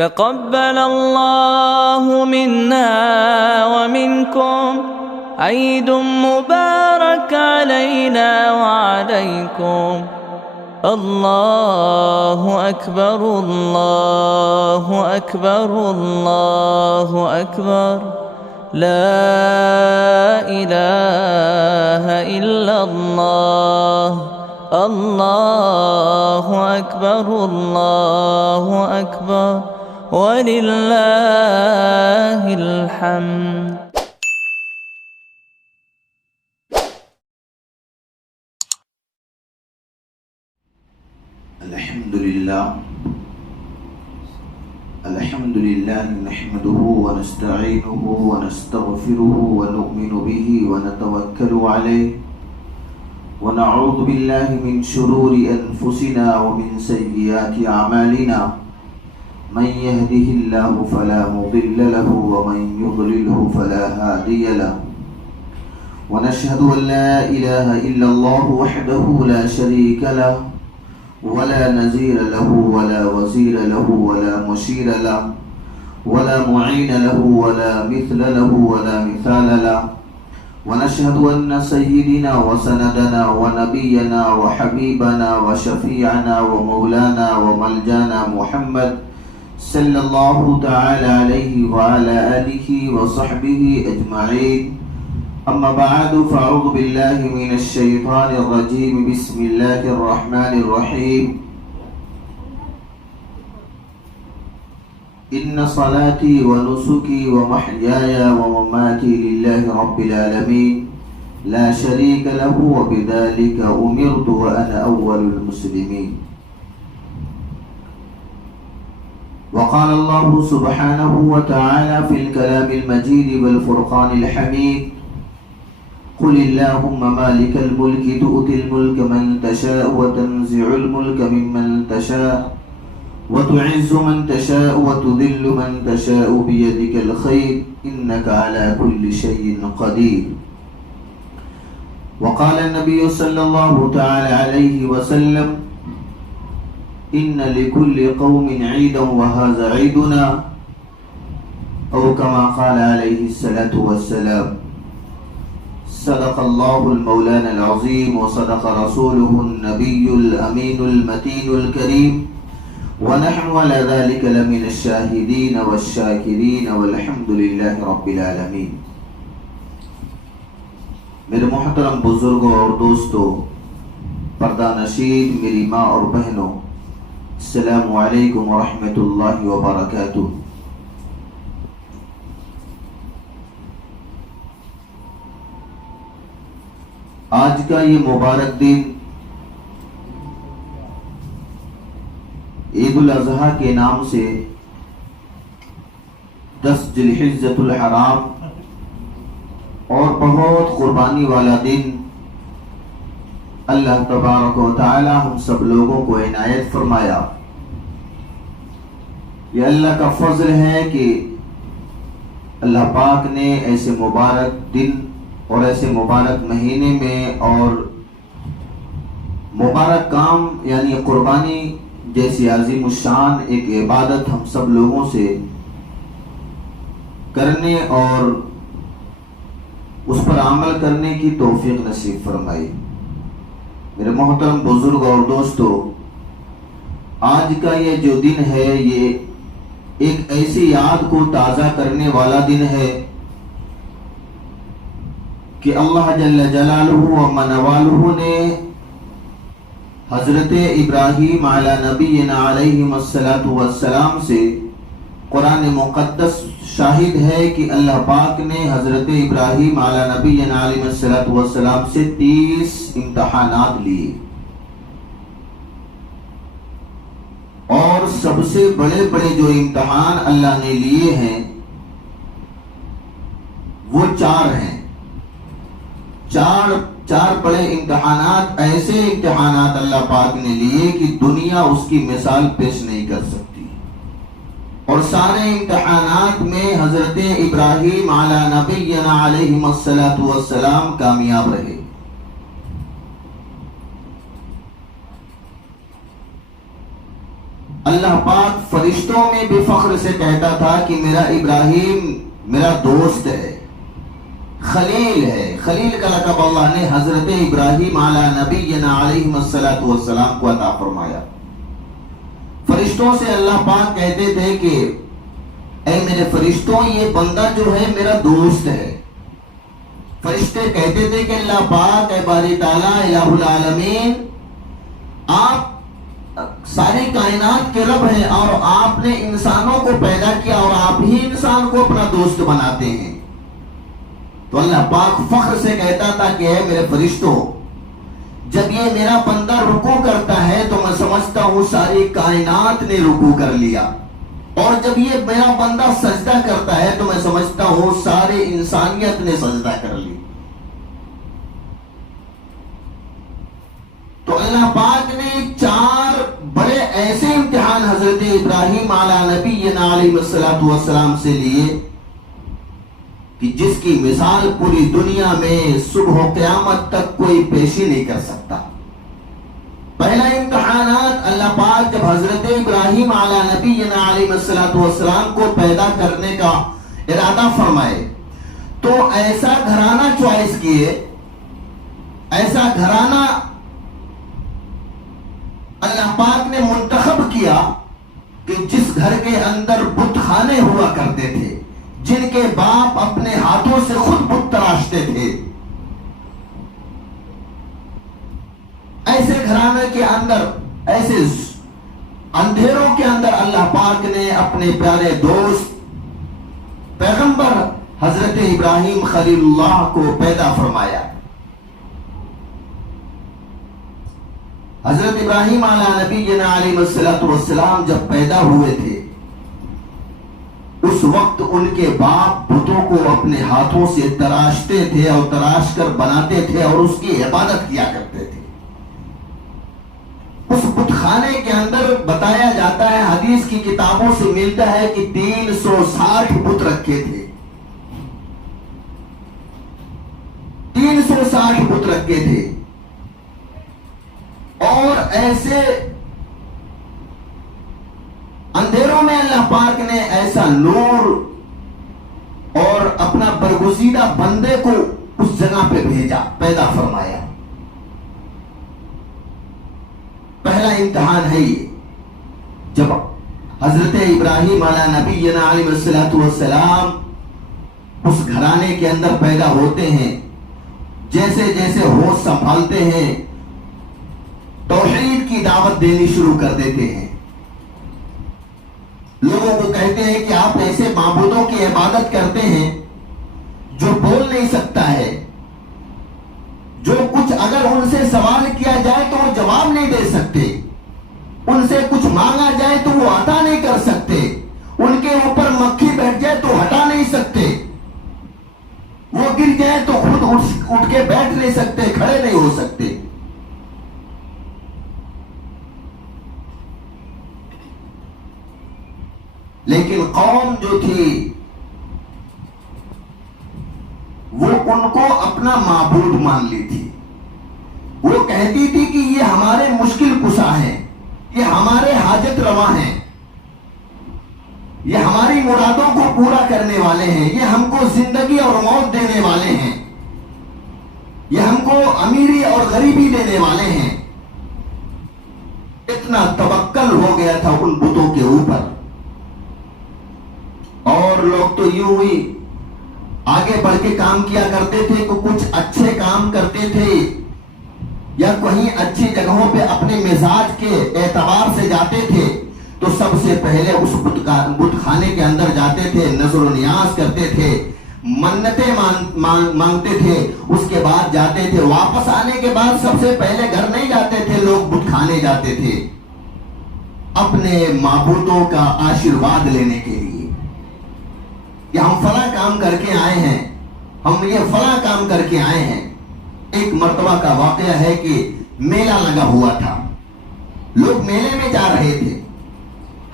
تقبل الله منا ومنكم عيد مبارك علينا وعليكم. الله أكبر الله أكبر الله أكبر لا إله إلا الله. الله أكبر الله أكبر ولله الحمد. الحمد لله نحمده ونستعينه ونستغفره ونؤمن به ونتوكل عليه ونعوذ بالله من شرور أنفسنا ومن سيئات أعمالنا. من يهده الله فلا مضل له ومن يضلله فلا هادي له. ونشهد أن لا إله إلا الله وحده لا شريك له ولا نزير له ولا وزير له ولا مشير له ولا معين له ولا مثل له ولا مثال له. ونشهد أن سيدنا وسندنا ونبينا وحبيبنا وشفيعنا ومولانا وملجانا محمد صلى الله تعالى عليه وعلى آله وصحبه أجمعين. أما بعد فأعوذ بالله من الشيطان الرجيم. بسم الله الرحمن الرحيم. إن صلاتي ونسكي ومحياي ومماتي لله رب العالمين لا شريك له وبذلك أمرت وأنا أول المسلمين. وقال الله سبحانه وتعالى في الكلام المجيد والفرقان الحميد: قل اللهم مالك الملك تؤتي الملك من تشاء وتنزع الملك ممن تشاء وتعز من تشاء وتذل من تشاء بيدك الخير إنك على كل شيء قدير. وقال النبي صلى الله تعالى عليه وسلم: إن لكل قوم عيدا وهذا عيدنا، أو كما قال عليه الصلاة والسلام. صدق الله المولانا العظيم وصدق رسوله النبي الأمين المتين الكريم، ونحن على ذلك لمن الشاهدين والشاكرين والحمد لله رب العالمین. میرے محترم بزرگوں اور دوستوں، پردہ نشین میری ماں اور بہنوں، السلام علیکم ورحمۃ اللہ وبرکاتہ. آج کا یہ مبارک دن عید الاضحیٰ کے نام سے 10 ذی الحجۃ الحرام اور بہت قربانی والا دن اللہ تبارک و تعالی ہم سب لوگوں کو عنایت فرمایا. یہ اللہ کا فضل ہے کہ اللہ پاک نے ایسے مبارک دن اور ایسے مبارک مہینے میں اور مبارک کام یعنی قربانی جیسی عظیم الشان ایک عبادت ہم سب لوگوں سے کرنے اور اس پر عمل کرنے کی توفیق نصیب فرمائی. میرے محترم بزرگ اور دوستو، آج کا یہ جو دن ہے یہ ایک ایسی یاد کو تازہ کرنے والا دن ہے کہ اللہ جل جلالہ و منوالہ نے حضرت ابراہیم علی نبینا علیہ السلام سے قرآن مقدس شاہد ہے کہ اللہ پاک نے حضرت ابراہیم علی نبینا علیہ السلام سے 30 امتحانات لیے، اور سب سے بڑے بڑے جو امتحان اللہ نے لیے ہیں وہ 4 ہیں. چار بڑے امتحانات، ایسے امتحانات اللہ پاک نے لیے کہ دنیا اس کی مثال پیش نہیں کر سکتی، اور سارے امتحانات میں حضرت ابراہیم علی نبینا علیہ السلام کامیاب رہے. اللہ پاک فرشتوں میں بھی فخر سے کہتا تھا کہ میرا ابراہیم میرا دوست ہے، خلیل ہے۔ خلیل کا لقب اللہ نے حضرت ابراہیم علی نبینا علیہ الصلوۃ والسلام کو عطا فرمایا۔ فرشتوں سے اللہ پاک کہتے تھے کہ اے میرے فرشتوں، یہ بندہ جو ہے میرا دوست ہے۔ فرشتے کہتے تھے کہ اللہ پاک اے باری تعالیٰ الہ العالمین، آپ ساری کائنات کے رب ہیں اور آپ نے انسانوں کو پیدا کیا اور آپ ہی انسان کو اپنا دوست بناتے ہیں۔ تو اللہ پاک فخر سے کہتا تھا کہ اے میرے فرشتوں، جب یہ میرا بندہ رکوع کرتا ہے تو میں سمجھتا ہوں ساری کائنات نے رکوع کر لیا، اور جب یہ میرا بندہ سجدہ کرتا ہے تو میں سمجھتا ہوں ساری انسانیت نے سجدہ کر لی۔ تو اللہ پاک نے 4 بڑے ایسے امتحان حضرت ابراہیم علی نبینا علیہ الصلوۃ والسلام سے لیے کہ جس کی مثال پوری دنیا میں صبح و قیامت تک کوئی پیش ہی نہیں کر سکتا۔ پہلا امتحانات اللہ پاک جب حضرت ابراہیم علی نبینا علیہ الصلوۃ والسلام کو پیدا کرنے کا ارادہ فرمائے تو ایسا گھرانہ چوائس کیے، ایسا گھرانہ اللہ پاک نے منتخب کیا کہ جس گھر کے اندر بت خانے ہوا کرتے تھے، جن کے باپ اپنے ہاتھوں سے خود بت تراشتے تھے، ایسے گھرانے کے اندر، ایسے اندھیروں کے اندر اللہ پاک نے اپنے پیارے دوست پیغمبر حضرت ابراہیم خلیل اللہ کو پیدا فرمایا۔ حضرت ابراہیم علی نبینا علیہ الصلوۃ والسلام جب پیدا ہوئے تھے، اس وقت ان کے باپ بتوں کو اپنے ہاتھوں سے تراشتے تھے اور تراش کر بناتے تھے اور اس کی عبادت کیا کرتے تھے۔ اس بت خانے کے اندر بتایا جاتا ہے، حدیث کی کتابوں سے ملتا ہے کہ 360 بت رکھے تھے، 360 بت رکھے تھے، اور ایسے اندھیروں میں اللہ پاک نے ایسا نور اور اپنا برگزیدہ بندے کو اس جگہ پہ بھیجا، پیدا فرمایا۔ پہلا امتحان ہے یہ، جب حضرت ابراہیم علی نبینا علیہ الصلوۃ والسلام اس گھرانے کے اندر پیدا ہوتے ہیں، جیسے جیسے ہوش سنبھالتے ہیں توحید کی دعوت دینی شروع کر دیتے ہیں، لوگوں کو کہتے ہیں کہ آپ ایسے معبودوں کی عبادت کرتے ہیں جو بول نہیں سکتا ہے، جو کچھ اگر ان سے سوال کیا جائے تو وہ جواب نہیں دے سکتے، ان سے کچھ مانگا جائے تو وہ عطا نہیں کر سکتے، ان کے اوپر مکھی بیٹھ جائے تو ہٹا نہیں سکتے، وہ گر جائے تو خود اٹھ کے بیٹھ نہیں سکتے، کھڑے نہیں ہو سکتے۔ لیکن قوم جو تھی وہ ان کو اپنا معبود مان لی تھی، وہ کہتی تھی کہ یہ ہمارے مشکل کشا ہیں، یہ ہمارے حاجت روا ہیں، یہ ہماری مرادوں کو پورا کرنے والے ہیں، یہ ہم کو زندگی اور موت دینے والے ہیں، یہ ہم کو امیری اور غریبی دینے والے ہیں۔ اتنا توکل ہو گیا تھا ان بتوں کے اوپر، اور لوگ تو یوں ہی آگے بڑھ کے کام کیا کرتے تھے کہ کچھ اچھے کام کرتے تھے یا کہیں اچھی جگہوں پہ اپنے مزاج کے اعتبار سے جاتے تھے تو سب سے پہلے اس بت خانے کے اندر جاتے تھے، نظر و نیاز کرتے تھے، منتیں مانگتے تھے، اس کے بعد جاتے تھے، واپس آنے کے بعد سب سے پہلے گھر نہیں جاتے تھے، لوگ بت خانے جاتے تھے اپنے معبودوں کا آشیرواد لینے کے لیے کہ ہم فلاں کام کر کے آئے ہیں، ہم یہ فلاں کام کر کے آئے ہیں۔ ایک مرتبہ کا واقعہ ہے کہ میلہ لگا ہوا تھا، لوگ میلے میں جا رہے تھے،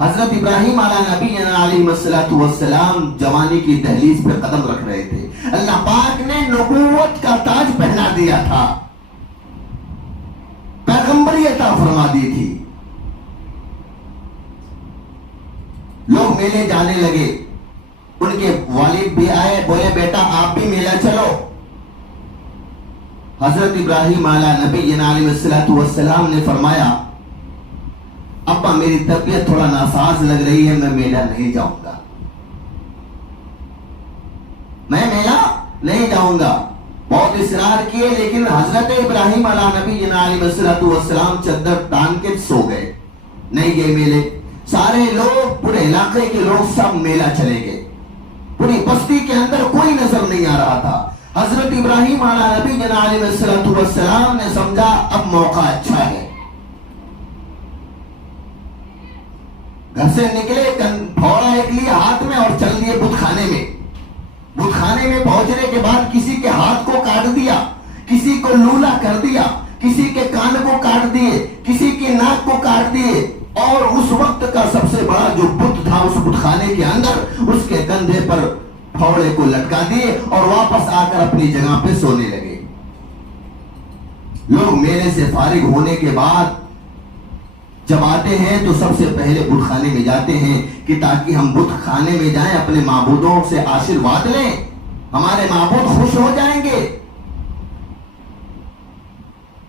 حضرت ابراہیم علی نبینا علیہ الصلوۃ والسلام جوانی کی دہلیز پہ قدم رکھ رہے تھے، اللہ پاک نے نبوت کا تاج پہنا دیا تھا، پیغمبری عطا فرما دی تھی، لوگ میلے جانے لگے. ان کے والد بھی آئے, بولے بیٹا آپ بھی میلہ چلو. حضرت ابراہیم علیہ نبینا علیہ السلام نے فرمایا ابا میری طبیعت تھوڑا ناساز لگ رہی ہے, میں میلہ نہیں جاؤں گا, میں میلہ نہیں جاؤں گا. بہت اصرار کیے, لیکن حضرت ابراہیم علیہ نبینا علیہ السلام چادر تان کے سو گئے, نہیں گئے میلے. سارے لوگ, پورے علاقے کے لوگ سب میلہ چلے گئے. پوری بستی کے اندر کوئی نظر نہیں آ رہا تھا. حضرت ابراہیم علیہ نبینا علیہ السلام نے سمجھا اب موقع اچھا ہے. گھر سے نکلے, پھوڑا ایک لیے ہاتھ میں اور چل دیے بت خانے میں. بت خانے میں پہنچنے کے بعد کسی کے ہاتھ کو کاٹ دیا, کسی کو لولا کر دیا, کسی کے کان کو کاٹ دیے, کسی کی ناک کو کاٹ دیے, اور اس وقت کا سب سے بڑا جو بت تھا اس بت خانے کے اندر, اس کے کندھے پر پھوڑے کو لٹکا دیے اور واپس آ کر اپنی جگہ پہ سونے لگے. لوگ میلے سے فارغ ہونے کے بعد جب آتے ہیں تو سب سے پہلے بت خانے میں جاتے ہیں کہ تاکہ ہم بت خانے میں جائیں, اپنے معبودوں سے آشیرواد لیں, ہمارے معبود خوش ہو جائیں گے.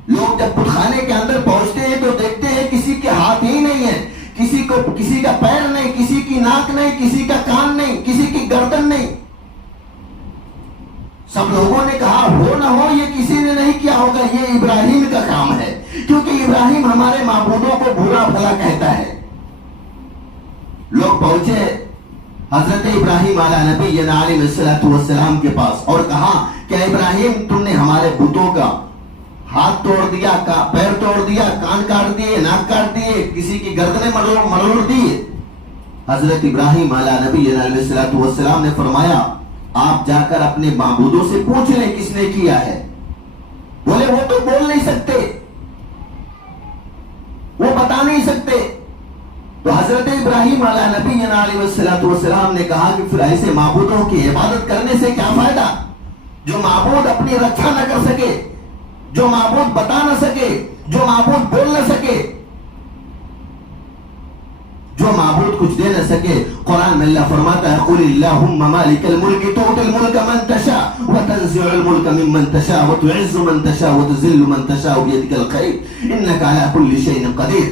لوگ جب بت خانے کے اندر پہنچتے ہیں تو دیکھتے ہیں کسی کے ہاتھ ہی نہیں ہے, کسی کا پیر نہیں, کسی کی ناک نہیں, کسی کا کان نہیں, کسی کی گردن نہیں. سب لوگوں نے کہا ہو نہ ہو یہ کسی نے نہیں کیا ہوگا, یہ ابراہیم کا کام ہے, کیونکہ ابراہیم ہمارے معبودوں کو برا بھلا کہتا ہے. لوگ پہنچے حضرت ابراہیم علیہ نبینا علیہ السلام کے پاس اور کہا کہ ابراہیم تم نے ہمارے بتوں کا ہاتھ توڑ دیا, پیر توڑ دیا, کان کاٹ دیے, ناک کاٹ دیے, کسی کی گردنیں مروڑ دیے. حضرت ابراہیم علیہ نبینا علیہ السلام نے فرمایا آپ جا کر اپنے معبودوں سے پوچھ لیں کس نے کیا ہے. بولے وہ تو بول نہیں سکتے, وہ بتا نہیں سکتے. تو حضرت ابراہیم علیہ نبینا علیہ السلام نے کہا کہ پھر ایسے معبودوں کی عبادت کرنے سے کیا فائدہ, جو معبود اپنی رکھا نہ کر سکے, جو معبود بتا نہ سکے, جو معبود بول نہ سکے, جو معبود کچھ دے نہ سکے. قرآن میں اللہ فرماتا ہے قل اللہم مالک الملک تؤتی الملک من تشاء وتنزع الملک ممن تشاء وتعز من تشاء وتذل من تشاء بیدک الخیر انک علی کل شیء قدیر.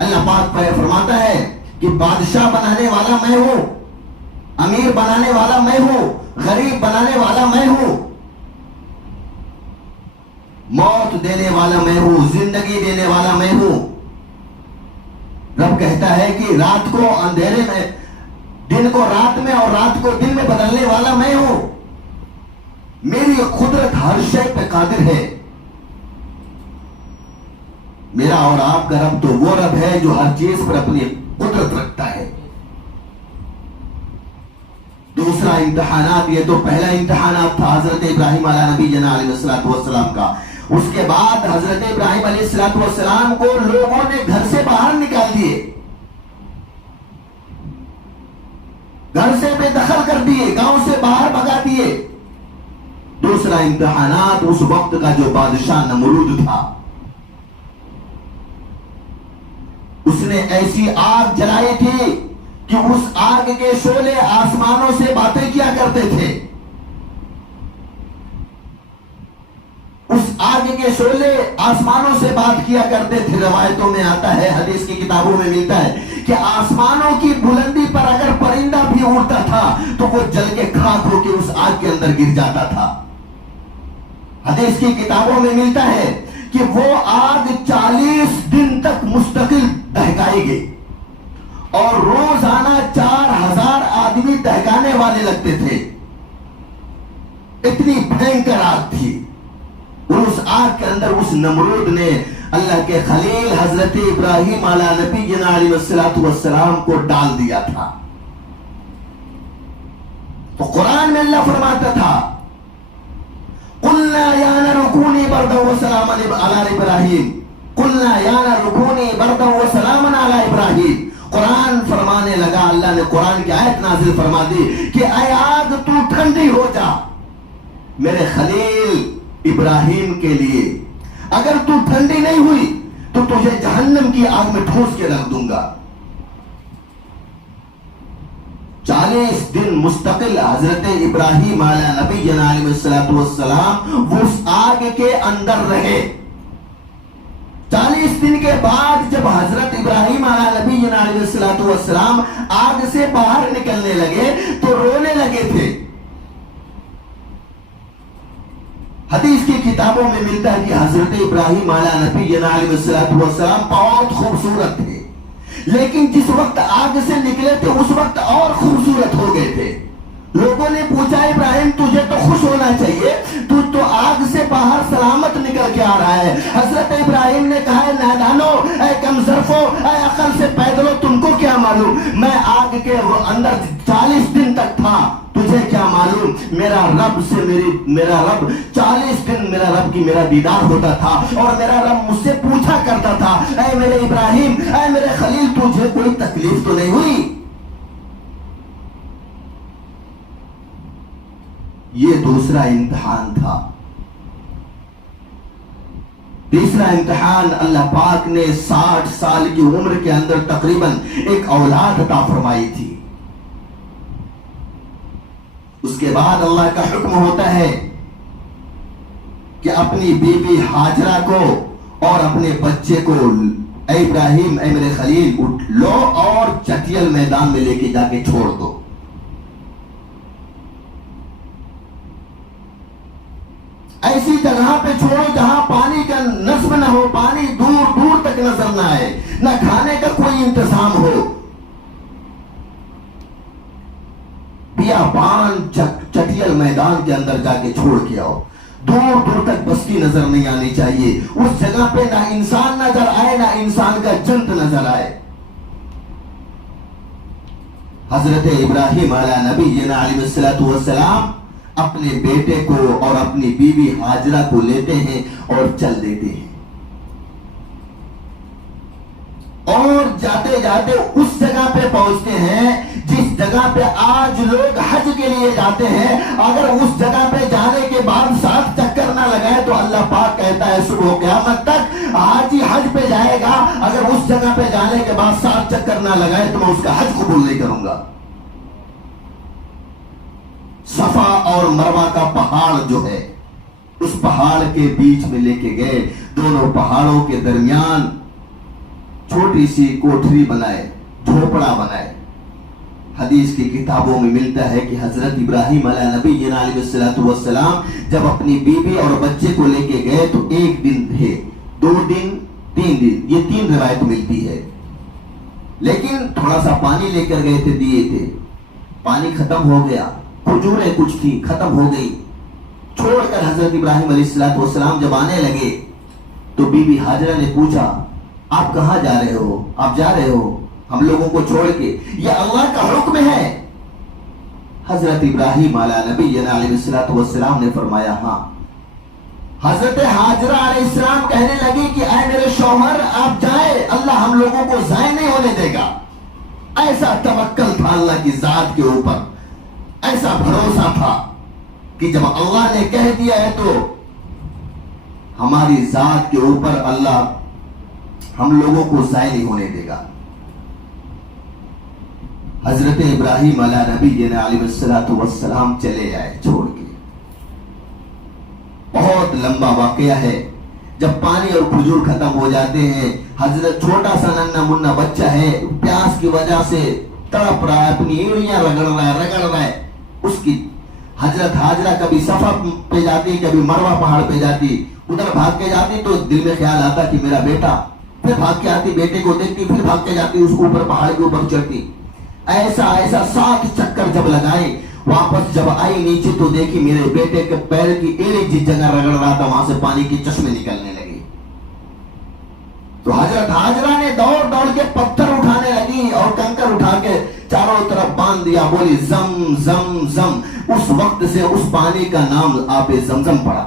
اللہ پاک فرماتا ہے کہ بادشاہ بنانے والا میں ہوں, امیر بنانے والا میں ہوں, غریب بنانے والا میں ہوں, موت دینے والا میں ہوں, زندگی دینے والا میں ہوں. رب کہتا ہے کہ رات کو اندھیرے میں, دن کو رات میں اور رات کو دن میں بدلنے والا میں ہوں. میری قدرت ہر شے پہ قادر ہے. میرا اور آپ کا رب تو وہ رب ہے جو ہر چیز پر اپنی قدرت رکھتا ہے. دوسرا امتحانات, یہ تو پہلا امتحانات تھا حضرت ابراہیم علیہ نبینا علیہ السلام کا. اس کے بعد حضرت ابراہیم علیہ السلام کو لوگوں نے گھر سے باہر نکال دیے, گھر سے بے دخل کر دیے, گاؤں سے باہر بھگا دیے. دوسرا امتحانات اس وقت کا جو بادشاہ نمرود تھا, اس نے ایسی آگ جلائی تھی کہ اس آگ کے شعلے آسمانوں سے باتیں کیا کرتے تھے. اس آگ کے شعلے آسمانوں سے بات کیا کرتے تھے. روایتوں میں آتا ہے, حدیث کی کتابوں میں ملتا ہے کہ آسمانوں کی بلندی پر اگر پرندہ بھی اڑتا تھا تو وہ جل کے خاک ہو کے اس آگ کے اندر گر جاتا تھا. حدیث کی کتابوں میں ملتا ہے کہ وہ آگ 40 دن تک مستقل دہکائی گئی اور روزانہ 4000 آدمی دہکانے والے لگتے تھے. اتنی بھینکر آگ تھی. اس آگ کے اندر اس نمرود نے اللہ کے خلیل حضرت ابراہیم علیہ نبینا علیہ السلام کو ڈال دیا تھا. تو قرآن میں اللہ فرماتا تھا قلنا یا نار کونی بردا وسلاما علی ابراہیم, قلنا یا نار کونی بردا وسلاما علی ابراہیم. قرآن فرمانے لگا, اللہ نے قرآن کی آیت نازل فرما دی کہ اے آگ تو ٹھنڈی ہو جا میرے خلیل ابراہیم کے لیے. اگر تو ٹھنڈی نہیں ہوئی تو تجھے جہنم کی آگ میں ٹھوس کے رکھ دوں گا. 40 دن مستقل حضرت ابراہیم علیہ نبی علیہ السلام اس آگ کے اندر رہے. 40 دن کے بعد جب حضرت ابراہیم علیہ نبی علیہ السلام آگ سے باہر نکلنے لگے تو رونے لگے تھے. حدیث کی کتابوں میں ملتا ہے کہ حضرت ابراہیم علیہ نبی علیہ السلام بہت خوبصورت تھے، لیکن جس وقت آگ سے نکلے تھے اس وقت اور خوبصورت ہو گئے تھے. لوگوں نے پوچھا ابراہیم تجھے تو خوش ہونا چاہیے، تو آگ سے باہر سلامت نکل کے آ رہا ہے. حضرت ابراہیم نے کہا ہے نادانو، اے کم ظرفو، اے عقل سے پیدلو، تم کو کیا معلوم؟ میں آگ کے اندر 40 دن تک تھا، تجھے کیا معلوم؟ میرا رب 40 دن میرا رب کی میرا دیدار ہوتا تھا اور میرا رب مجھ سے پوچھا کرتا تھا اے میرے ابراہیم، اے میرے خلیل، تجھے کوئی تکلیف تو نہیں ہوئی؟ یہ دوسرا امتحان تھا. تیسرا امتحان، اللہ پاک نے 60 سال کی عمر کے اندر تقریباً ایک اولاد عطا فرمائی تھی. اس کے بعد اللہ کا حکم ہوتا ہے کہ اپنی بیوی ہاجرہ کو اور اپنے بچے کو اے ابراہیم، اے میرے خلیل، اٹھ لو اور چٹیل میدان میں لے کے جا کے چھوڑ دو. ایسی جگہ پہ چھوڑو جہاں پانی کا نصب نہ ہو، پانی دور دور تک نظر نہ آئے، نہ کھانے کا کوئی انتظام ہو. بیابان چٹیل میدان کے اندر جا کے چھوڑ کے آؤ. دور دور تک بستی نظر نہیں آنی چاہیے. اس جگہ پہ نہ انسان نظر آئے، نہ انسان کا جنت نظر آئے. حضرت ابراہیم علیہ نبی علیہ السلام اپنے بیٹے کو اور اپنی بیوی ہاجرہ کو لیتے ہیں اور چل دیتے ہیں، اور جاتے جاتے اس جگہ پہ پہنچتے ہیں جس جگہ پہ آج لوگ حج کے لیے جاتے ہیں. اگر اس جگہ پہ جانے کے بعد 7 چکر نہ لگائے تو اللہ پاک کہتا ہے صبح قیامت تک حاجی حج پہ جائے گا، اگر اس جگہ پہ جانے کے بعد 7 چکر نہ لگائے تو میں اس کا حج قبول نہیں کروں گا. صفا اور مروہ کا پہاڑ جو ہے، اس پہاڑ کے بیچ میں لے کے گئے. دونوں پہاڑوں کے درمیان چھوٹی سی کوٹھری بنائے، جھوپڑا بنائے. حدیث کی کتابوں میں ملتا ہے کہ حضرت ابراہیم علیہ نبی علیہ السلام جب اپنی بیوی اور بچے کو لے کے گئے تو 1 دن تھے، 2 دن، 3 دن، یہ 3 روایت ملتی ہے. لیکن تھوڑا سا پانی لے کر گئے تھے، دیے تھے، پانی ختم ہو گیا. کھجوریں کچھ تھی، ختم ہو گئی. چھوڑ کر حضرت ابراہیم علیہ السلام جب آنے لگے تو بی بی ہاجرہ نے پوچھا آپ کہاں جا رہے ہو؟ آپ جا رہے ہو ہم لوگوں کو چھوڑ کے؟ یہ اللہ کا حکم ہے. حضرت ابراہیم علیہ نبی علیہ السلام نے فرمایا ہاں. حضرت ہاجرہ علیہ السلام کہنے لگی کہ اے میرے شوہر آپ جائیں، اللہ ہم لوگوں کو ضائع نہیں ہونے دے گا. ایسا توکل تھا اللہ کی ذات کے اوپر، ایسا بھروسہ تھا کہ جب اللہ نے کہہ دیا ہے تو ہماری ذات کے اوپر اللہ ہم لوگوں کو ضائع نہیں ہونے دے گا. حضرت ابراہیم علیہ نبی علیہ السلام چلے آئے چھوڑ کے. بہت لمبا واقعہ ہے. جب پانی اور کھجور ختم ہو جاتے ہیں، حضرت چھوٹا سا ننھا منا بچہ ہے، پیاس کی وجہ سے تڑپ رہا ہے، اپنی ایڑیاں رگڑ رہا ہے. اس کی حضرت ہاجرہ کبھی صفا پہ جاتی، کبھی مروہ پہاڑ پہ جاتی، ادھر بھاگ کے جاتی تو دل میں خیال آتا کہ میرا بیٹا، پھر بھاگ کے آتی، بیٹے کو دیکھتی، پھر بھاگ کے جاتی، اس کو اوپر پہاڑ کے اوپر چڑھتی. ایسا 7 چکر جب لگائے، واپس جب آئی نیچے تو دیکھی میرے بیٹے کے پیر کی ایڑی جس جگہ رگڑ رہا تھا وہاں سے پانی کے چشمے نکلنے لگے. تو حضرت ہاجرہ نے دوڑ دوڑ کے پتھر اٹھانے لگی اور کنکر اٹھا کے چاروں طرف باندھ دیا، بولی زم زم زم. اس وقت سے اس پانی کا نام آب زمزم پڑا.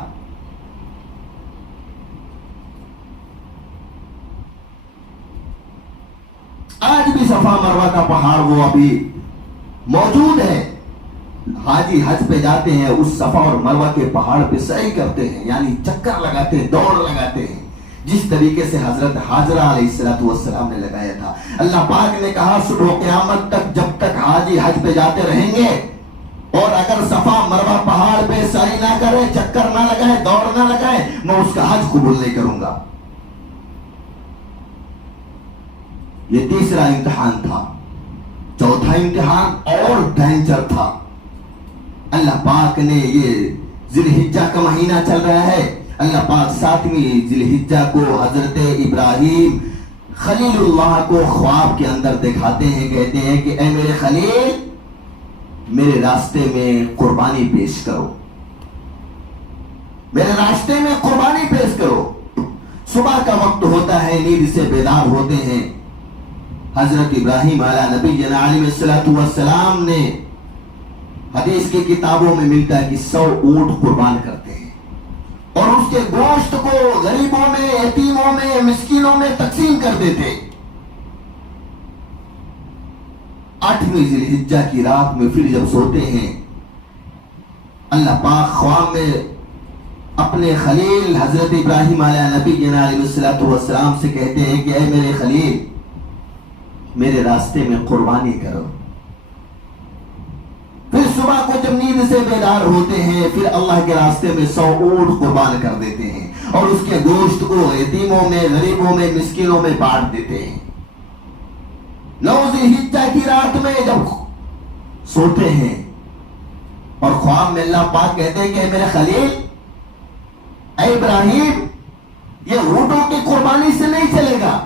آج بھی صفا مروہ کا پہاڑ وہ ابھی موجود ہے. حاجی حج پہ جاتے ہیں، اس صفا اور مروہ کے پہاڑ پہ سعی کرتے ہیں، یعنی چکر لگاتے ہیں، دوڑ لگاتے ہیں. جس طریقے سے حضرت حاجرہ علیہ السلام نے لگایا تھا. اللہ پاک نے کہا صبح قیامت تک جب تک حاجی حج پہ جاتے رہیں گے اور اگر صفا مروہ پہاڑ پہ سعی نہ کرے، چکر نہ لگائے، دوڑ نہ لگائے، میں اس کا حج قبول نہیں کروں گا. یہ تیسرا امتحان تھا. چوتھا امتحان اور ڈینجر تھا. اللہ پاک نے یہ ذی الحجہ کا مہینہ چل رہا ہے. اللہ پاک 7ویں ذی الحجہ کو حضرت ابراہیم خلیل اللہ کو خواب کے اندر دکھاتے ہیں. کہتے ہیں کہ اے میرے خلیل، میرے راستے میں قربانی پیش کرو، میرے راستے میں قربانی پیش کرو. صبح کا وقت ہوتا ہے، نیند سے بیدار ہوتے ہیں. حضرت ابراہیم علیہ نبی علیہ السلام نے، حدیث کی کتابوں میں ملتا ہے کہ 100 اونٹ قربان کرتے ہیں اور اس کے گوشت کو غریبوں میں، یتیموں میں، مسکینوں میں تقسیم کر دیتے. 8ویں ذی الحجہ کی رات میں پھر جب سوتے ہیں، اللہ پاک خواب میں اپنے خلیل حضرت ابراہیم علیہ نبی علیہ السلام سے کہتے ہیں کہ اے میرے خلیل، میرے راستے میں قربانی کرو. پھر صبح کو جب نیند سے بیدار ہوتے ہیں، پھر اللہ کے راستے میں 100 اونٹ قربان کر دیتے ہیں اور اس کے گوشت کو یتیموں میں، غریبوں میں، مسکینوں میں بانٹ دیتے ہیں. 9 ذی الحجہ کی رات میں جب سوتے ہیں اور خواب میں اللہ پاک کہتے ہیں کہ اے میرے خلیل، اے ابراہیم، یہ اونٹوں کی قربانی سے نہیں چلے گا.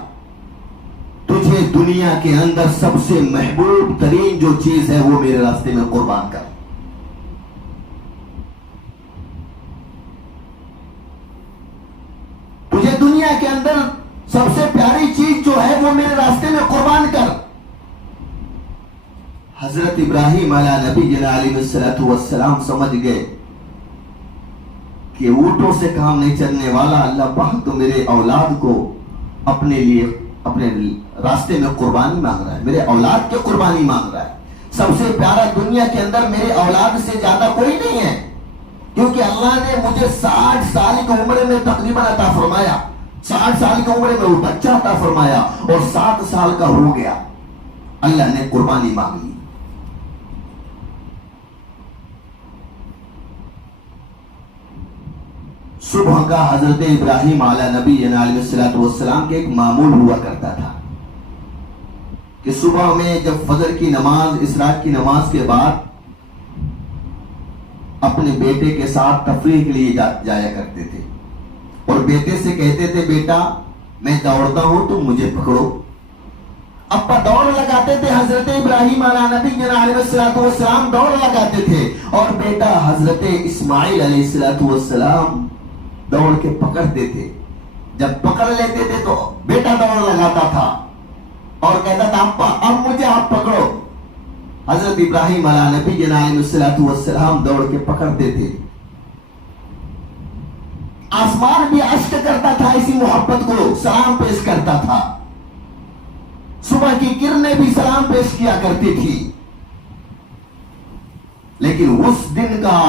تجھے دنیا کے اندر سب سے محبوب ترین جو چیز ہے وہ میرے راستے میں قربان کر. تجھے دنیا کے اندر سب سے پیاری چیز جو ہے وہ میرے راستے میں قربان کر. حضرت ابراہیم علیہ نبی علیہ السلام سمجھ گئے کہ اونٹوں سے کام نہیں چلنے والا. اللہ پاک تو میرے اولاد کو اپنے لیے، اپنے راستے میں قربانی مانگ رہا ہے، میرے اولاد کی قربانی مانگ رہا ہے. سب سے پیارا دنیا کے اندر میرے اولاد سے زیادہ کوئی نہیں ہے، کیونکہ اللہ نے مجھے 60 سال کی عمر میں تقریباً عطا فرمایا. 60 سال کی عمر میں وہ بچہ عطا فرمایا اور 7 سال کا ہو گیا. اللہ نے قربانی مانگ لی. صبح کا حضرت ابراہیم علیہ نبی علیہ السلام کے ایک معمول ہوا کرتا تھا کہ صبح میں جب فجر کی نماز، اسراء کی نماز کے بعد اپنے بیٹے کے ساتھ تفریح کے لیے جایا کرتے تھے اور بیٹے سے کہتے تھے بیٹا میں دوڑتا ہوں تم مجھے پکڑو. ابا دوڑ لگاتے تھے، حضرت ابراہیم علیہ نبی علیہ السلام دوڑ لگاتے تھے اور بیٹا حضرت اسماعیل علیہ السلام دوڑ کے پکڑتے تھے. جب پکڑ لیتے تھے تو بیٹا دوڑ لگاتا تھا اور کہتا تھا ابا اب مجھے آپ پکڑو. حضرت ابراہیم علیہ نبی علیہ السلام دوڑ کے پکڑتے تھے. آسمان بھی اشک کرتا تھا، اسی محبت کو سلام پیش کرتا تھا. صبح کی کرنیں بھی سلام پیش کیا کرتی تھی. لیکن اس دن کا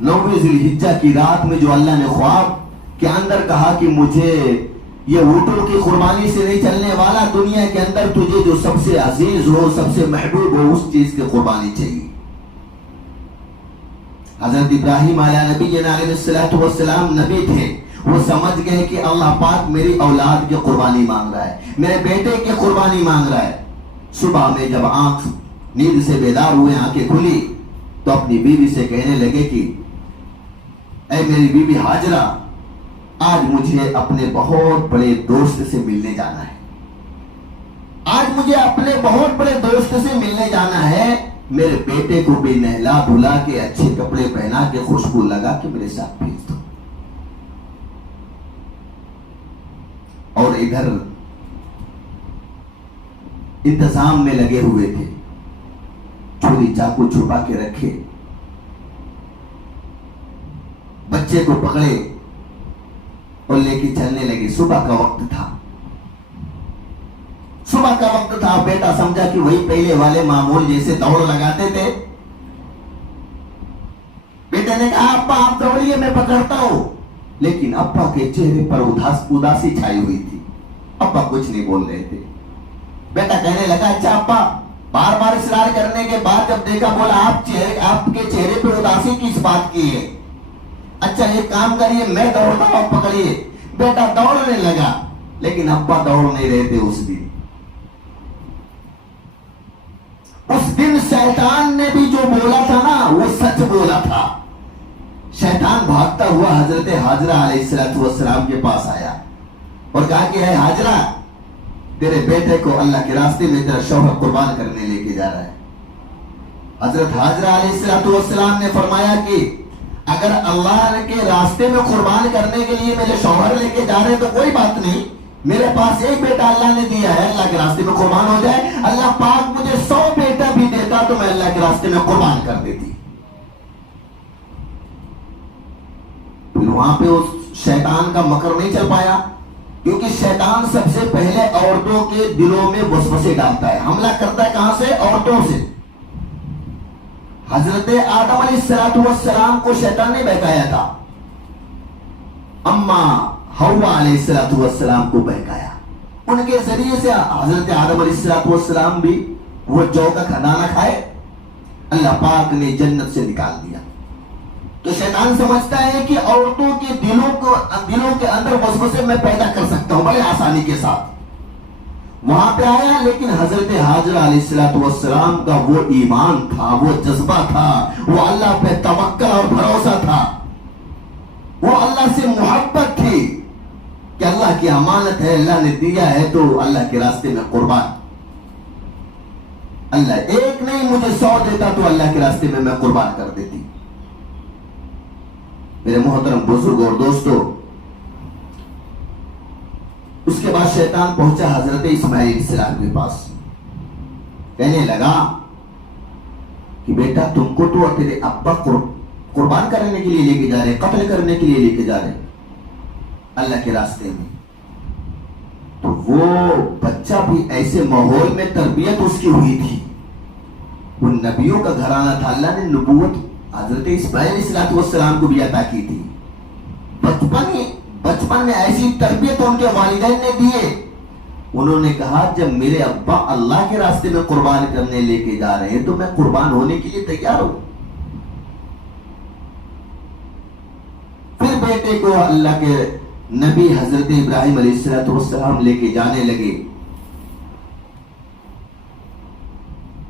9ویں ذی الحجہ کی رات میں جو اللہ نے خواب کے اندر کہا کہ مجھے یہ اونٹوں کی قربانی سے نہیں چلنے والا، دنیا کے اندر تجھے جو سب سے عزیز ہو، سب سے محبوب ہو، اس چیز کی قربانی چاہیے. حضرت ابراہیم علیہ نبی علیہ السلام نبی تھے. وہ سمجھ گئے کہ اللہ پاک میری اولاد کی قربانی مانگ رہا ہے، میرے بیٹے کی قربانی مانگ رہا ہے. صبح میں جب آنکھ نیند سے بیدار ہوئے، آنکھیں کھلی تو اپنی بیوی سے کہنے لگے کہ اے میری بیوی حاجرہ، آج مجھے اپنے بہت بڑے دوست سے ملنے جانا ہے. آج مجھے اپنے بہت بڑے دوست سے ملنے جانا ہے. میرے بیٹے کو بھی نہلا دھلا کے، اچھے کپڑے پہنا کے، خوشبو لگا کے میرے ساتھ بھیج دو. اور ادھر انتظام میں لگے ہوئے تھے، چھری چاقو چھپا کے رکھے، بچے کو پکڑے اور لے کے چلنے لگے. صبح کا وقت تھا، صبح کا وقت تھا. بیٹا سمجھا کہ وہی پہلے والے معمول جیسے دوڑ لگاتے تھے. بیٹے نے کہا ابا آپ دوڑیے میں پکڑتا ہوں. لیکن ابا کے چہرے پر اداسی چھائی ہوئی تھی. ابا کچھ نہیں بول رہے تھے. بیٹا کہنے لگا اچھا ابا, بار بار اصرار کرنے کے بعد جب دیکھا, بولا آپ کے چہرے پہ اداسی کس بات کی ہے؟ اچھا ایک کام کریے, میں دوڑتا ہوں, پکڑیے. بیٹا دوڑنے لگا, لیکن ابا دوڑ نہیں رہے تھے. اس دن شیطان نے بھی جو بولا تھا نا وہ سچ بولا تھا. شیطان بھاگتا ہوا حضرت حاجرہ علیہ السلام کے پاس آیا اور کہا کہ اے حاجرہ, تیرے بیٹے کو اللہ کے راستے میں تیرا شوہر قربان کرنے لے کے جا رہا ہے. حضرت حاجرہ علیہ السلام نے فرمایا کہ اگر اللہ کے راستے میں قربان کرنے کے لیے میرے شوہر لے کے جا رہے ہیں تو کوئی بات نہیں, میرے پاس ایک بیٹا اللہ نے دیا ہے, اللہ کے راستے میں قربان ہو جائے. اللہ پاک مجھے 100 بیٹا بھی دیتا تو میں اللہ کے راستے میں قربان کر دیتی. پھر وہاں پہ اس شیطان کا مکر نہیں چل پایا, کیونکہ شیطان سب سے پہلے عورتوں کے دلوں میں وسوسے ڈالتا ہے. حملہ کرتا ہے کہاں سے؟ عورتوں سے. حضرت آدم علیہ السلام کو شیطان نے بہکایا تھا, اما حوا علیہ السلام کو بہکایا. ان کے ذریعے سے حضرت آدم علیہ السلام بھی وہ جو کا کھانا کھائے, اللہ پاک نے جنت سے نکال دیا. تو شیطان سمجھتا ہے کہ عورتوں کے دلوں کے اندر وسوسے میں پیدا کر سکتا ہوں بڑے آسانی کے ساتھ. وہاں پہ آیا, لیکن حضرت حاجرہ علیہ السلام کا وہ ایمان تھا, وہ جذبہ تھا, وہ اللہ پہ توکل اور بھروسہ تھا, وہ اللہ سے محبت تھی کہ اللہ کی امانت ہے, اللہ نے دیا ہے تو اللہ کے راستے میں قربان. اللہ ایک نہیں مجھے 100 دیتا تو اللہ کے راستے میں قربان کر دیتی. میرے محترم بزرگ اور دوستو, اس کے بعد شیطان پہنچا حضرت اسماعیل علیہ السلام کے پاس. کہنے لگا کہ بیٹا تم کو تو تیرے ابا قربان کرنے کے لیے لے کے جا رہے, قتل کرنے کے لیے لے کے جا رہے اللہ کے راستے میں. تو وہ بچہ بھی ایسے ماحول میں تربیت اس کی ہوئی تھی, وہ نبیوں کا گھرانہ تھا. اللہ نے نبوت حضرت اسماعیل علیہ السلام کو بھی عطا کی تھی. بچپن میں ایسی تربیت ان کے والدین نے دیے. انہوں نے کہا جب میرے ابا اللہ کے راستے میں قربان کرنے لے کے جا رہے ہیں تو میں قربان ہونے کے لیے تیار ہوں. پھر بیٹے کو اللہ کے نبی حضرت ابراہیم علیہ السلام لے کے جانے لگے,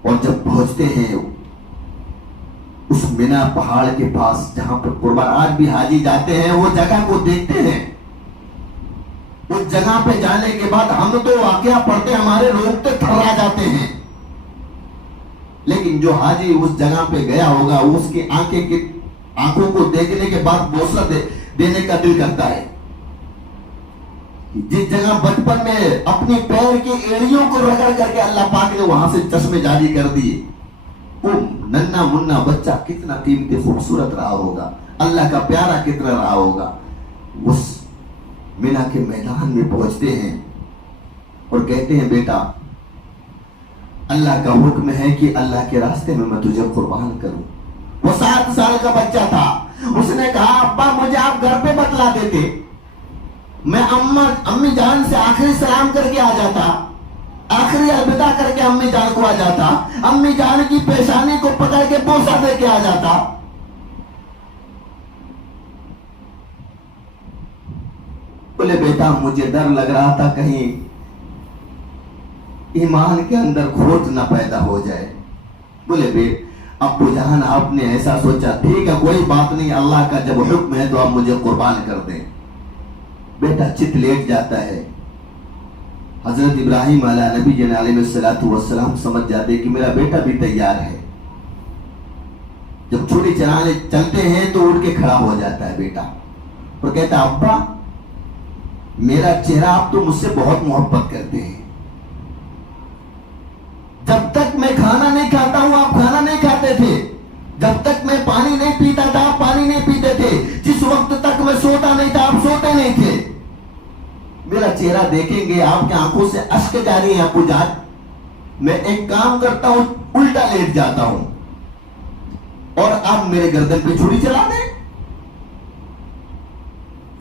اور جب پہنچتے ہیں اس مینا پہاڑ کے پاس جہاں پر قربان آج بھی حاجی جاتے ہیں, وہ جگہ کو دیکھتے ہیں. اس جگہ پہ جانے کے بعد ہم تو واقعہ پڑھتے ہمارے روتے تھرا جاتے ہیں, لیکن جو حاجی اس جگہ پہ گیا ہوگا اس کی آنکھوں کو دیکھنے کے بعد بوسہ دینے کا دل کرتا ہے. جس جگہ بچپن میں اپنی پیر کی ایڑیوں کو رگڑ کر کے اللہ پاک نے وہاں سے چشمے جاری کر دیے, وہ ننھا منا بچہ کتنا قیمتی خوبصورت رہا ہوگا, اللہ کا پیارا کتنا رہا ہوگا. اس مینا کے میدان میں پہنچتے ہیں اور کہتے ہیں بیٹا اللہ کا حکم ہے کہ اللہ کے راستے میں تجھے قربان کروں. وہ 7 سال کا بچہ تھا. اس نے کہا ابا مجھے آپ گھر پہ بتلا دیتے, میں امی جان سے آخری سلام کر کے آ جاتا, آخری الوداع کر کے امی جان کو آ جاتا, امی جان کی پیشانی کو پکڑ کے بوسہ دے کے آ جاتا. بولے بیٹا مجھے ڈر لگ رہا تھا کہیں ایمان کے اندر کھوٹ نہ پیدا ہو جائے. بولے ابو جان آپ نے ایسا سوچا, ٹھیک ہے کوئی بات نہیں, اللہ کا جب حکم ہے تو آپ مجھے قربان کر دیں. بیٹا چت لیٹ جاتا ہے. حضرت ابراہیم علیہ نبی جن علیہ السلام سمجھ جاتے کہ میرا بیٹا بھی تیار ہے. جب چھری چلانے چلتے ہیں تو اٹھ کے کھڑا ہو جاتا ہے بیٹا اور کہتا ابا میرا چہرہ آپ تو مجھ سے بہت محبت کرتے ہیں, جب تک میں کھانا نہیں کھاتا ہوں آپ کھانا نہیں کھاتے تھے, جب تک میں پانی نہیں پیتا تھا آپ پانی نہیں پیتے تھے, جس وقت تک میں سوتا نہیں تھا آپ سوتے نہیں تھے. میرا چہرہ دیکھیں گے آپ کی آنکھوں سے اشک جاری ہیں ابو جان, میں ایک کام کرتا ہوں الٹا لیٹ جاتا ہوں اور آپ میرے گردن پہ چھری چلا دیں.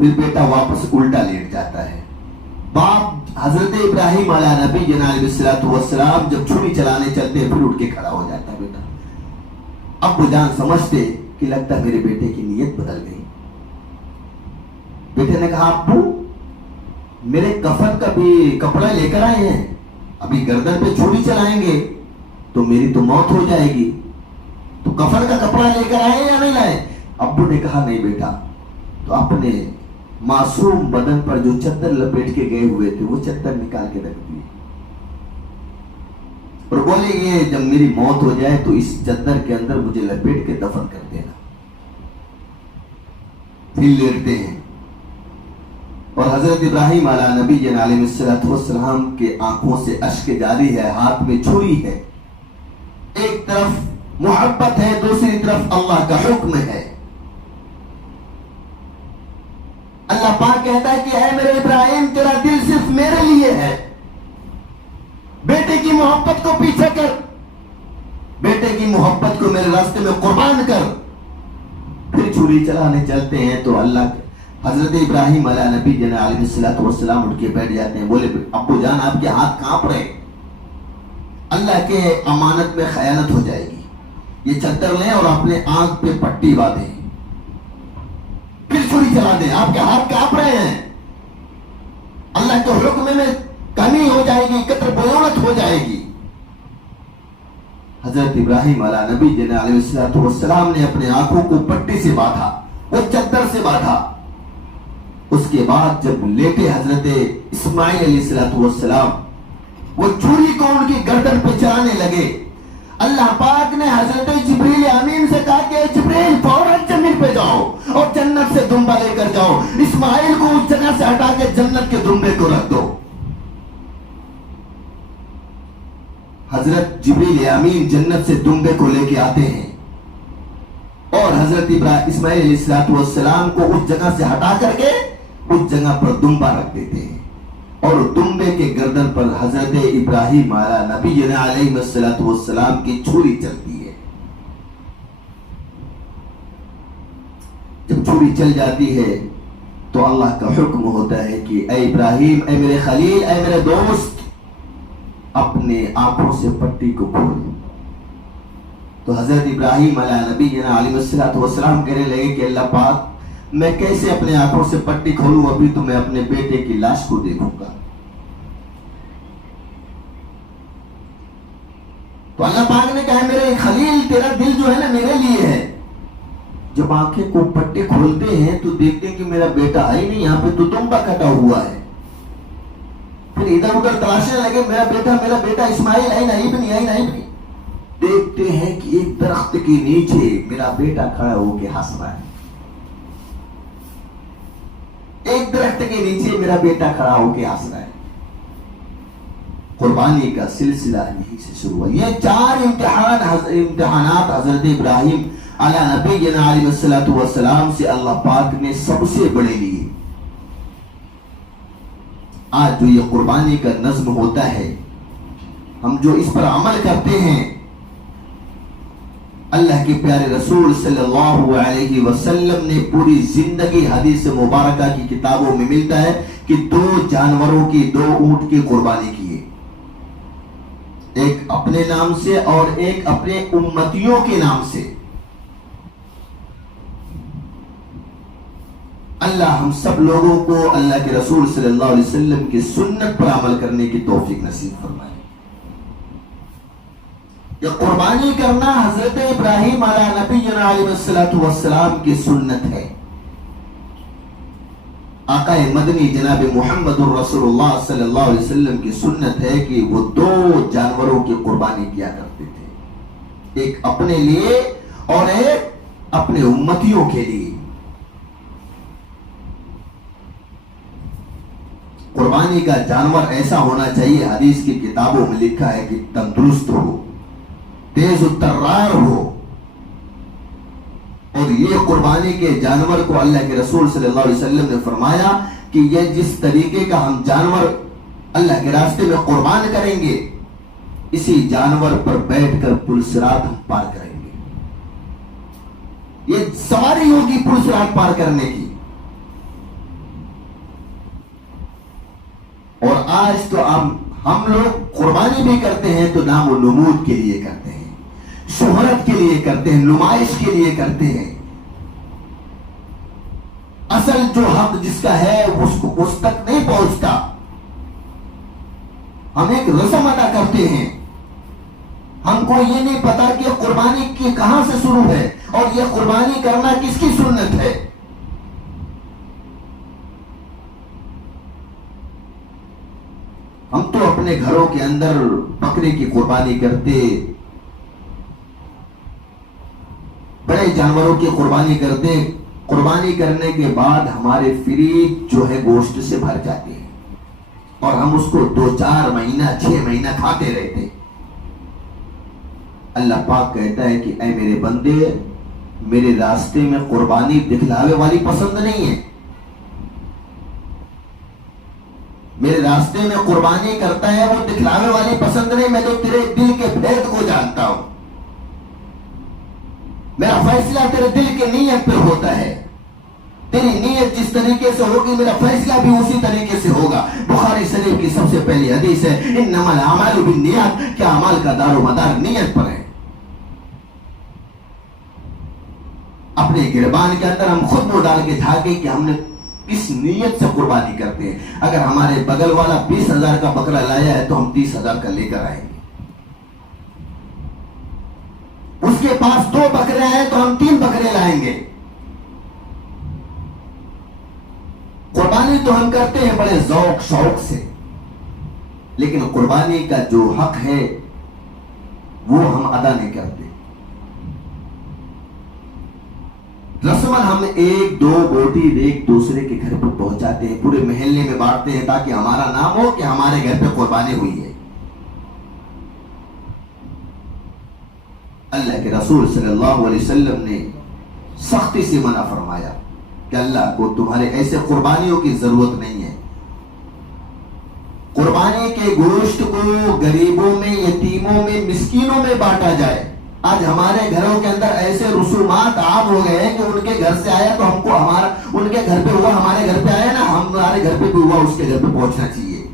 پھر بیٹا واپس الٹا لیٹ جاتا ہے. باپ حضرت ابراہیم علیہ نبی جناب الصلوۃ والسلام جب چھری چلانے چلتے ہیں پھر اٹھ کے کھڑا ہو جاتا ہے بیٹا. ابو جان سمجھتے کہ لگتا ہے میرے بیٹے کی نیت بدل گئی. بیٹے نے کہا ابو میرے کفن کا بھی کپڑا لے کر آئے ہیں, ابھی گردن پہ چھری چلائیں گے تو میری تو موت ہو جائے گی, تو کفن کا کپڑا لے کر آئے یا نہیں لائے؟ ابو نے کہا نہیں بیٹا. تو اپنے معصوم بدن پر جو چادر لپیٹ کے گئے ہوئے تھے وہ چادر نکال کے رکھ دی اور بولے یہ جب میری موت ہو جائے تو اس چادر کے اندر مجھے لپیٹ کے دفن کر دینا. پھر لیٹتے ہیں اور حضرت ابراہیم علیہ نبی علیہ الصلوۃ والسلام کے آنکھوں سے اشک جاری ہے, ہاتھ میں چھری ہے. ایک طرف محبت ہے, دوسری طرف اللہ کا حکم ہے. اللہ پاک کہتا ہے کہ اے میرے ابراہیم تیرا دل صرف میرے لیے ہے, بیٹے کی محبت کو پیچھے کر, بیٹے کی محبت کو میرے راستے میں قربان کر. پھر چھری چلانے چلتے ہیں تو اللہ حضرت ابراہیم علیہ نبی علیہ الصلوۃ والسلام اٹھ کے بیٹھ جاتے ہیں. بولے ابو جان آپ کے ہاتھ کانپ رہے, اللہ کے امانت میں خیانت ہو جائے گی, یہ چادر لیں اور اپنے آنکھ پہ پٹی باندھیں, پھر چھری چلا دیں, آپ کے ہاتھ کانپ رہے ہیں, اللہ کے حکم میں کمی ہو جائے گی, قطر بغاوت ہو جائے گی. حضرت ابراہیم علیہ نبی علیہ الصلوۃ والسلام نے اپنے آنکھوں کو پٹی سے باندھا, وہ چادر سے باندھا. اس کے بعد جب لیٹے حضرت اسماعیل علیہ الصلوۃ والسلام وہ چھری کو ان کی گردن پہ چلانے لگے, اللہ پاک نے حضرت جبریل امین سے کہا کہ جبریل فوراً زمین پہ جاؤ اور جنت سے دمبا لے کر جاؤ, اسماعیل کو اس جگہ سے ہٹا کے جنت کے دمبے کو رکھ دو. حضرت جبریل امین جنت سے دمبے کو لے کے آتے ہیں اور حضرت اسماعیل علیہ الصلوۃ والسلام کو اس جگہ سے ہٹا کر کے اس جگہ پر دمبا رکھ دیتے ہیں اور دمبے کے گردن پر حضرت ابراہیم علیہ نبی علیہ الصلوۃ والسلام کی چھری چلتی ہے. جب چھری چل جاتی ہے تو اللہ کا حکم ہوتا ہے کہ اے ابراہیم, اے میرے خلیل, اے میرے دوست, اپنے آنکھوں سے پٹی کو کھول. تو حضرت ابراہیم علیہ نبی علیہ الصلوۃ والسلام کہنے لگے کہ اللہ پاک میں کیسے اپنے آنکھوں سے پٹی کھولوں, ابھی تو میں اپنے بیٹے کی لاش کو دیکھوں گا. تو اللہ پاک نے کہا میرے خلیل تیرا دل جو ہے نا میرے لیے ہے. جب آنکھیں کو پٹی کھولتے ہیں تو دیکھتے ہیں کہ میرا بیٹا ہے نہیں, یہاں پہ تو دمبا کٹا ہوا ہے. پھر ادھر ادھر تلاشنے لگے میرا بیٹا اسماعیل ہے نہیں. دیکھتے ہیں کہ ایک درخت کے نیچے میرا بیٹا کھڑا ہو کے ہنس رہا ہے. ایک درخت کے نیچے میرا بیٹا کھڑا ہو کے ہنس رہا ہے. قربانی کا سلسلہ یہیں سے شروع ہوا. یہ 4 امتحانات حضرت ابراہیم علیہ نبی علیہ الصلوۃ والسلام سے اللہ پاک نے سب سے بڑے لیے. آج جو یہ قربانی کا نظم ہوتا ہے, ہم جو اس پر عمل کرتے ہیں, اللہ کے پیارے رسول صلی اللہ علیہ وسلم نے پوری زندگی حدیث مبارکہ کی کتابوں میں ملتا ہے کہ 2 جانوروں کی 2 اونٹ کی قربانی کیے, ایک اپنے نام سے اور ایک اپنے امتیوں کے نام سے. اللہ ہم سب لوگوں کو اللہ کے رسول صلی اللہ علیہ وسلم کی سنت پر عمل کرنے کی توفیق نصیب فرمائے. یہ قربانی کرنا حضرت ابراہیم علیہ نبی علیہ الصلوۃ والسلام کی سنت ہے. آقا مدنی جناب محمد الرسول اللہ صلی اللہ علیہ وسلم کی سنت ہے کہ وہ 2 جانوروں کی قربانی کیا کرتے تھے, ایک اپنے لیے اور ایک اپنے امتیوں کے لیے. قربانی کا جانور ایسا ہونا چاہیے, حدیث کی کتابوں میں لکھا ہے کہ تندرست ہو, تیز الترار ہو. اور یہ قربانی کے جانور کو اللہ کے رسول صلی اللہ علیہ وسلم نے فرمایا کہ یہ جس طریقے کا ہم جانور اللہ کے راستے میں قربان کریں گے, اسی جانور پر بیٹھ کر پل صراط ہم پار کریں گے. یہ سواری ہوگی پل صراط پار کرنے کی. آج تو ہم لوگ قربانی بھی کرتے ہیں تو نام و نمود کے لیے کرتے ہیں، شہرت کے لیے کرتے ہیں، نمائش کے لیے کرتے ہیں۔ اصل جو حق جس کا ہے اس تک نہیں پہنچتا۔ ہم ایک رسم ادا کرتے ہیں، ہم کو یہ نہیں پتا کہ قربانی کی کہاں سے شروع ہے اور یہ قربانی کرنا کس کی سنت ہے۔ ہم تو اپنے گھروں کے اندر بکرے کی قربانی کرتے، بڑے جانوروں کی قربانی کرتے، قربانی کرنے کے بعد ہمارے فریج جو ہے گوشت سے بھر جاتے ہیں اور ہم اس کو 2-4 مہینہ 6 مہینہ کھاتے رہتے۔ اللہ پاک کہتا ہے کہ اے میرے بندے، میرے راستے میں قربانی دکھلاوے والی پسند نہیں ہے۔ میرے راستے میں قربانی کرتا ہے وہ دکھلاوے والی پسند نہیں، میں تو تیرے دل کے بھید کو جانتا ہوں، میرا فیصلہ تیرے دل کے نیت پر ہوتا ہے، تیری نیت جس طریقے سے ہوگی میرا فیصلہ بھی اسی طریقے سے ہوگا۔ بخاری شریف کی سب سے پہلی حدیث ہے انما الاعمال بالنیات، کہ اعمال کا دار و مدار نیت پر ہے۔ اپنے گربان کے اندر ہم خود وہ ڈال کے جھانکیں کہ ہم نے کس نیت سے قربانی کرتے ہیں۔ اگر ہمارے بغل والا 20,000 کا بکرا لایا ہے تو ہم 30,000 کا لے کر آئیں گے۔ اس کے پاس 2 بکرے ہیں تو ہم 3 بکرے لائیں گے۔ قربانی تو ہم کرتے ہیں بڑے ذوق شوق سے، لیکن قربانی کا جو حق ہے وہ ہم ادا نہیں کرتے۔ رسماً ہم 1-2 بوٹی ایک دوسرے کے گھر پہ پہنچاتے ہیں، پورے محلے میں بانٹتے ہیں تاکہ ہمارا نام ہو کہ ہمارے گھر پہ قربانی ہوئی ہے۔ اللہ کے رسول صلی اللہ علیہ وسلم نے سختی سے منع فرمایا کہ اللہ کو تمہارے ایسے قربانیوں کی ضرورت نہیں ہے۔ قربانی کے گوشت کو غریبوں میں، یتیموں میں، مسکینوں میں بانٹا جائے۔ آج ہمارے گھروں کے اندر ایسے رسومات عام ہو گئے ہیں کہ ان کے گھر سے آیا تو ہم کو ان کے گھر پہ ہوا ہمارے گھر پہ آیا نا، ہمارے گھر پہ بھی ہوا اس کے گھر پہ پہنچنا چاہیے۔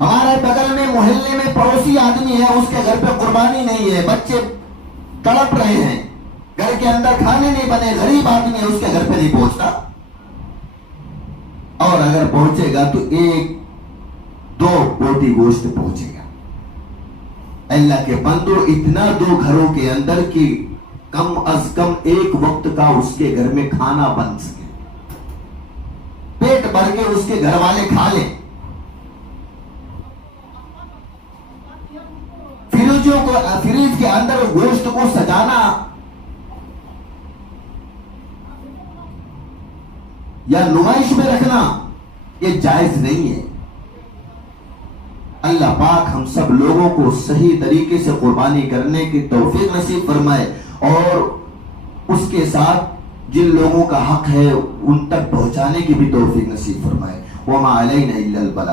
ہمارے بغل میں محلے میں پڑوسی آدمی ہے، اس کے گھر پہ قربانی نہیں ہے، بچے تڑپ رہے ہیں، گھر کے اندر کھانے نہیں بنے، غریب آدمی ہے، اس کے گھر پہ نہیں پہنچتا، اور اگر پہنچے گا تو 1-2 بوٹی گوشت پہنچے گا۔ اللہ کے بندو، اتنا دو گھروں کے اندر کی کم از کم ایک وقت کا اس کے گھر میں کھانا بن سکے، پیٹ بھر کے اس کے گھر والے کھا لیں۔ فریج کے اندر گوشت کو سجانا یا نمائش میں رکھنا یہ جائز نہیں ہے۔ اللہ پاک ہم سب لوگوں کو صحیح طریقے سے قربانی کرنے کی توفیق نصیب فرمائے، اور اس کے ساتھ جن لوگوں کا حق ہے ان تک پہنچانے کی بھی توفیق نصیب فرمائے۔ وما علینا الا البلاغ۔